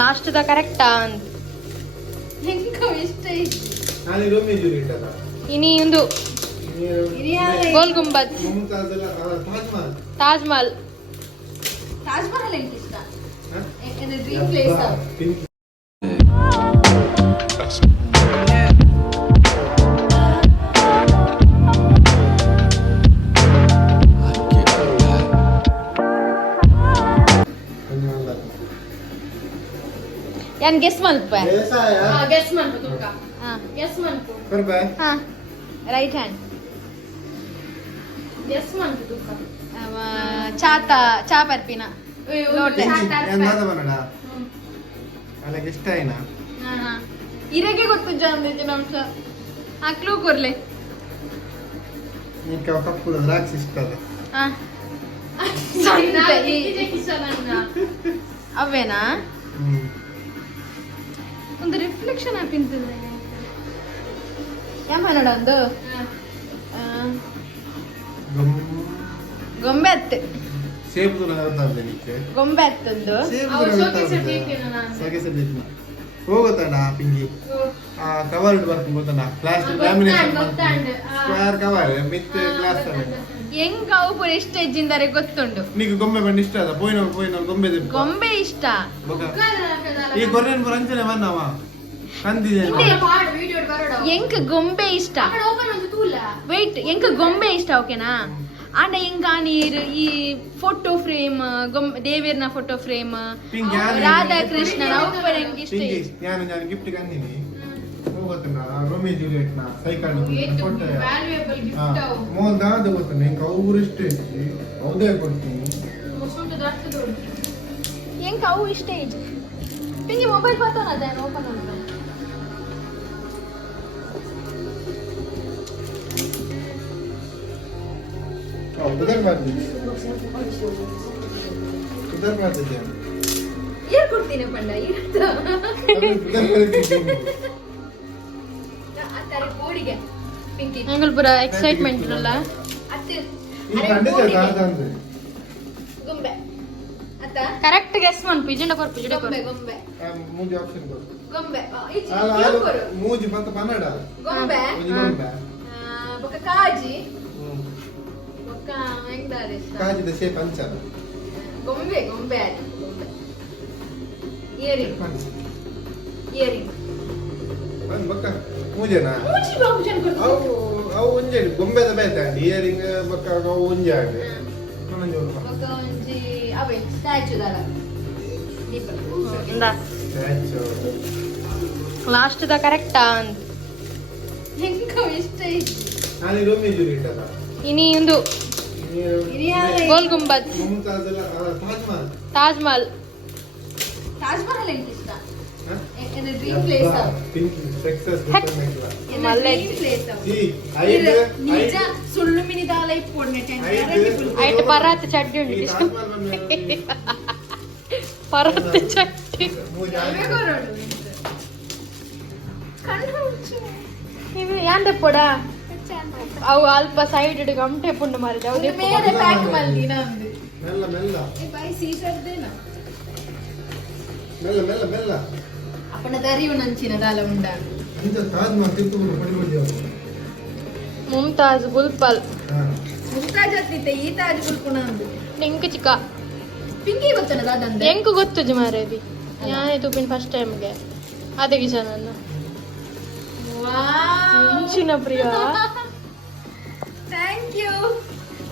last the ಕರೆಕ್ಟಾ ಅಂತ ಇನಿ ಒಂದು ಗೋಲ್ ಗುಂಬಜ್ ತಾಜ್ ಮಹಲ್ ಯಾನ್ ಗೆಸ್ ಮಲ್ಪ ಗೆಸ್ ಮಲ್ಪ ತುಕ ಗೆಸ್ ಮಲ್ಪ ಬರ್ಬಾ ರೈಟ್ ಹ್ಯಾಂಡ್ ಗೆಸ್ ಮಲ್ಪ ತುಕ ಚಾ ಪರ್ಪಿನ ಲೋಟೆ ಇರಗೆ ಗೊತ್ತು ಜಾಂದಿತ್ತು ನಮ್ಸ ಆ ಕ್ಲೂ ಕೊರ್ಲೆ ಅವೇನಾ ಒಂದು ರಿಫ್ಲೆಕ್ಷನ್ ಆಪಿಂತಿಲ್ಲ ಯಾಮನಡ ಒಂದು ಗೊಂಬೆ ಅತ್ತೆ ಗೊಂಬೆ ಅತ್ತಂದು ಹೋಗುತ್ತಣ್ಣ ಪಿಂಗಿ ಕವರ್ ಬರ್ತೀನಿ ಗೊತ್ತಣ್ಣ ಪ್ಲಾಸ್ಟಿಕ್ ಲ್ಯಾಮಿನೇಷನ್ ಸ್ಕ್ವೇರ್ ಕವರ್ ಮಿತ್ ಗ್ಲಾಸ್ ಹೆಂಗ್ ಅವು ಪೂರ ಇಷ್ಟ ಇಜ್ಜಿಂದಾರೆ ಗೊತ್ತುಂಡು ನೀನು ಗೊಂಬೆ ಬಂದು ಇಷ್ಟ ಅದ ಪೋಯಿನ ಗೊಂಬೆ ಗೊಂಬೆ ಇಷ್ಟ ಈ ಕೊರ್ರೆನ್ ಪೂರ ಅಂಚನೆ ಬನ್ನವ ಕಂದಿದೆ ಹೆಂಗ್ ಗೊಂಬೆ ಇಷ್ಟ ವೆಯ್ಟ್ ಹೆಂಗ್ ಗೊಂಬೆ ಇಷ್ಟ ಓಕೆನಾ ಆಂಡ ಹೆಂಗ ನೀರು ಈ ಫೋಟೋ ಫ್ರೇಮ್ ದೇವೇರ್ನ ಫೋಟೋ ಫ್ರೇಮ್ ರಾಧಾ ಕೃಷ್ಣನ ಅವು ಹೆಂಗ್ ಇಷ್ಟ ನಾನು ಗಿಫ್ಟ್ ಕಂದಿನಿ ಹೋಗುತ್ತಣ್ಣ ರೋಮಿ ಜೂಲಿಯಟ್ ನ ಸೈಕಲ್ ಫೋಟೋ ಮೋಲ್ ದಾದ ಗೊತ್ತಣ್ಣ ಹೆಂಗ ಅವ್ರು ಇಷ್ಟ ಐತಿ ಹೌದೇ ಕೊಡ್ತೀನಿ ಹೆಂಗ್ ಅವು ಇಷ್ಟ ಐತಿ ಪಿಂಗಿ ಮೊಬೈಲ್ ಬರ್ತಾನ ಅದೇನು ಓಪನ್ ಅಂತ उधर मार दीजिए उधर मार दीजिए यार ಕೊಡ್ತೀನಿ ಪಂಡ ಇರತ್ತ ಅತ್ತಾರೆ ಕೋಡಿಗೆ ಪಿಂಕಿ ಅಂಗಲ್ ಪೂರ ಎಕ್ಸೈಟ್ಮೆಂಟ್ ಇರಲ್ಲ ಅತ್ತೆ ಅರೆ ಗೊಂಬೆ ಅತ್ತ ಕರೆಕ್ಟ್ ಗೆಸ್ ಮನ್ ಪಿಜಂಡ ಕೊರ್ ಗೊಂಬೆ ಮೂಜಿ ಆಪ್ಷನ್ ಕೊಡು ಗೊಂಬೆ ಮೂಜಿ ಬಂತ ಕನ್ನಡ ಗೊಂಬೆ ಗೊಂಬೆ ಬಕ ಕಾಜಿ ಕಾಜಿದ ಶೇಪ್ ಅಂಚನ ಗೊಂಬೆ ಇಯರಿಂಗ್ ಬಂದ್ ಬಕ್ಕ ಮೂಜೆನಾ ಅವು ಒಂಜೆ ಗೊಂಬೆದ ಬೇಕಂಡಿ ಇಯರಿಂಗ್ ಬಕ್ಕ ಅವು ಒಂಜೆ ಆಗ ಬಕ್ಕ ಒಂಜಿ ಅವೇ ಸ್ಟ್ಯಾಚು ದಾಲ ಸ್ಟ್ಯಾಚು ಲಾಸ್ಟ್ ದ ಕರೆಕ್ಟಾ ಅಂತ ಹೆಂಗ ಇಷ್ಟ ಐತಿ ನಾನು ರೋಮಿ ಜೂಲಿಯಟ್ ಅದ ಇನಿ ಒಂದು ಗೋಲ್ ಗುಂಬಜ್ ತಾಜ್ ಮಹಲ್ ಹೆಂಗ್ ಇಷ್ಟ ಸುಳ್ಳು ಮಿನಿದಾಲ ಐಟ್ ಪರಾತ್ ಚಡ್ಡಿ ಉಂಟು ಪರಾತ್ ಚಡ್ಡಿ ಯಾಂದೆ ಪೊಡ ಅವು ಅಲ್ಪ ಸೈಡ್ ಗಮಟೆ ಪುಂಡು ಮಾರಿದ ಅವು ಮೇಲೆ ಪ್ಯಾಕ್ ಮಾಡಿ ನಂದು ಮೆಲ್ಲ ಮೆಲ್ಲ ಏ ಬೈ ಸೀಸರ್ದೇನ ಮೆಲ್ಲ ಮೆಲ್ಲ ಮೆಲ್ಲ ಅಪ್ಪನ ದರಿಯು ನಂಚಿನ ದಾಲ ಉಂಡ ಇಂತ ತಾಜ್ ಮಹಲ್ ತಿತ್ತು ಪಡಿಬಿಡಿ ಮುಮ್ತಾಜ್ ಗುಲ್ಪಲ್ ಮುಮ್ತಾಜ್ ಅತ್ತಿತ್ತೆ ಈ ತಾಜ್ ಗುಲ್ಪುನ ಅಂದು ನಿಂಕು ಚಿಕ್ಕ ಪಿಂಕಿ ಗೊತ್ತನ ದಾದಂದೆ ಎಂಕು ಗೊತ್ತು ಜಮಾರೇದಿ ಯಾನೆ ತುಪಿನ ಫಸ್ಟ್ ಟೈಮ್ಗೆ ಅದೇ ಕಿಶನ್ ಅನ್ನ ವಾವ್ ಚಿನ್ನ ಪ್ರಿಯ ಥ್ಯಾಂಕ್ ಯು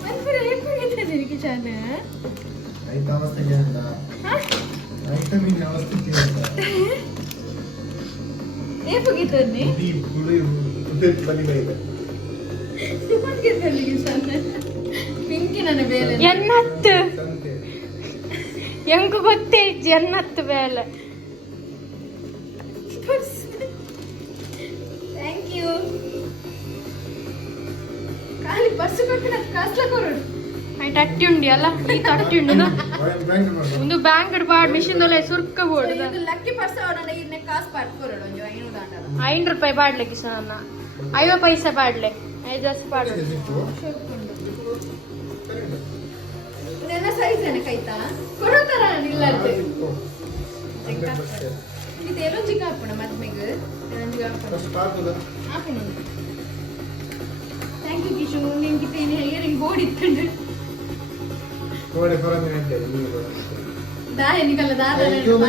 ಮನ್ಪುರ ಹೇಗಿರುತ್ತೆ ನಿನಗೆ ಚಾನ ಐತ ಅವಸ್ಥೆಗೆ ಅಂತ ಐತ ಮಿನ ಅವಸ್ಥೆಗೆ ಅಂತ ಹೇಗಿರುತ್ತೆ ಈ ಗುಳಿ ಉದ್ದೆ ಬಲಿ ಬೈದೆ ಹೇಗಿರುತ್ತೆ ನಿನಗೆ ಚಾನ ಪಿಂಕಿ ನನ್ನ ಬೇಲೆ ಎನ್ನತ್ ಎಂಕು ಗೊತ್ತೇ ಜನ್ನತ್ ಬೇಲೆ ಥ್ಯಾಂಕ್ ಯು ಖಾಲಿ ಪರ್ಸ್ ಕೊಟ್ಟು ಕಾಸ್ಲ ಕೊರೋಡು ಐಟ್ ಅಟ್ಟಿ ಉಂಡಿ ಅಲ್ಲ ಈ ತಟ್ಟಿ ಉಂಡು ಒಂದು ಬ್ಯಾಂಕ್ ಪಾಡ್ ಮಿಷಿನ್ ದೊಲೆ ಸುರ್ಕ ಬೋರ್ಡ್ ಇದು ಲಕ್ಕಿ ಪರ್ಸ್ ಅವನ ಇದನ್ನ ಕಾಸ್ ಪಾಡ್ ಕೊರೋಡು ಒಂದು 500 ದಾಂಡಲ 5 ರೂಪಾಯಿ ಪಾಡ್ಲೆ ಕಿಸನ 50 ಪೈಸೆ ಪಾಡ್ಲೆ 5 ಪಾಡ್ ನನ್ನ ಸೈಜ್ ಏನಕ್ಕಾಯ್ತಾ ಕೊಡೋತರ ಇಲ್ಲ ಇದು ಎಲ್ಲೊಂಜಿ ಕಾಪಣ ಮದ್ಮೆಗೆ ಥ್ಯಾಂಕ್ ಯು ಕಿಶು ನಿಮ್ಗೆ ಇಯರಿಂಗ್ ಬೋರ್ಡ್ ಇತ್ತಂಡು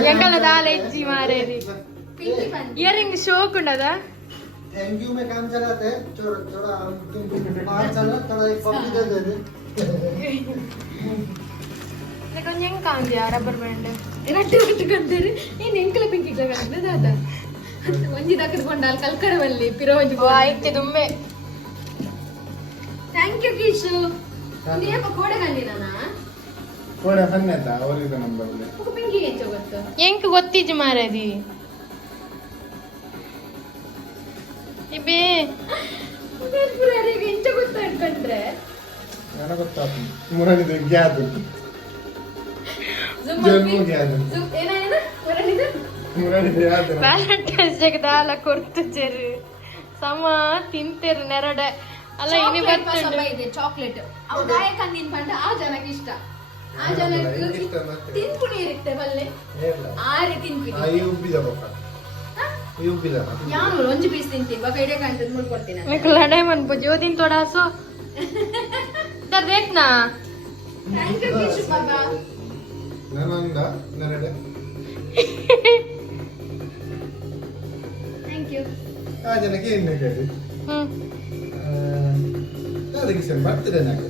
ಎಂಕಲ್ಲ ದಾಲ ಹೆಚ್ಚಿ ಮಾರೇದಿ ಇಯರಿಂಗ್ ಶೋಕ್ ಉಂಡದ थैंक यू में काम चलाते हैं थोड़ा थोड़ा तुम बाहर चलो थोड़ा एक कॉफी दे दे కొంచెం కాంది రబ్బర్ బ్యాండ్ రట్టి పెట్టుకుంటారు నేను ఎంకల పింకి ఇట్లా కదండి దాదా ಒಂಜಿ ದಕ್ಕದ ಕೊಂಡಾಲ್ ಕಲ್ಕಡವಲ್ಲಿ ಪಿರೋ ಒಂಜಿ ಆಯ್ತು ದುಮ್ಮೆ ಥ್ಯಾಂಕ್ ಯು ಕಿಶು ನೀಯಪ್ಪ ಕೋಡೆ ಕಂಡಿನಾನಾ ಕೋಡೆ ಫನ್ನತ ಅವರಿಗೆ ನಂಬರ್ ಉಕ ಪಿಂಗಿ ಎಂಚ ಗೊತ್ತು ಎಂಕ್ ಗೊತ್ತಿಜ್ಜು ಮಾರದಿ ಇಬೇ ಉದೇರ್ ಪುರಾರಿಗೆ ಎಂಚ ಗೊತ್ತ ಅನ್ಕೊಂಡ್ರೆ ನನಗೆ ಗೊತ್ತಾಯ್ತು ಮುರಣಿದು ಗ್ಯಾದು ಮುರಣಿದು ಯಾವ್ದು ವ್ಯಾಲೆಂಟೈನ್ಸ್ ಡೇಗೆ ದಾಲ ಕೊರ್ತು ಚೆರು ಸಮ ತಿಂತೇರು ನೆರಡೆ ಅಲ್ಲ ಇನಿ ಬರ್ತುಂಡು ಇದೆ ಚಾಕ್ಲೇಟ್ ಅವ ದಾಯಕ ಅಂದಿನ ಪಂಡ ಆ ಜನಕ್ಕೆ ಇಷ್ಟ ಆ ಜನಕ್ಕೆ ತಿನ್ಪುಣಿ ಇರುತ್ತೆ ಬಲ್ಲೆ ಆರೆ ತಿನ್ಪುಣಿ ಈ ಉಬ್ಬಿದ ಪಪ್ಪ ಈ ಉಬ್ಬಿದ ಯಾನು ಒಂಜಿ ಪೀಸ್ ತಿಂತೀನಿ ಬಕ ಇಡೆ ಕಾಣ್ತದ ಮುಳ್ಕೊಡ್ತೀನಿ ನಿಕ್ ಲಡೈ ಮನ್ಪು ಜ್ಯೋತಿನ್ ತೋಡಾಸೋ ದರ್ ದೇಖ್ನಾ ಥ್ಯಾಂಕ್ ಯು ಕಿಶು ಬಾಬಾ ನನಂದ ನೆರಡೆ ಥ್ಯಾಂಕ್ ಯು ಆ ಜನಕ್ಕೆ ಎಣ್ಣೆ ಕೇಳಿ ಅದಕ್ಕೆ ಸರಿ ಬರ್ತಿದೆ ನನಗೆ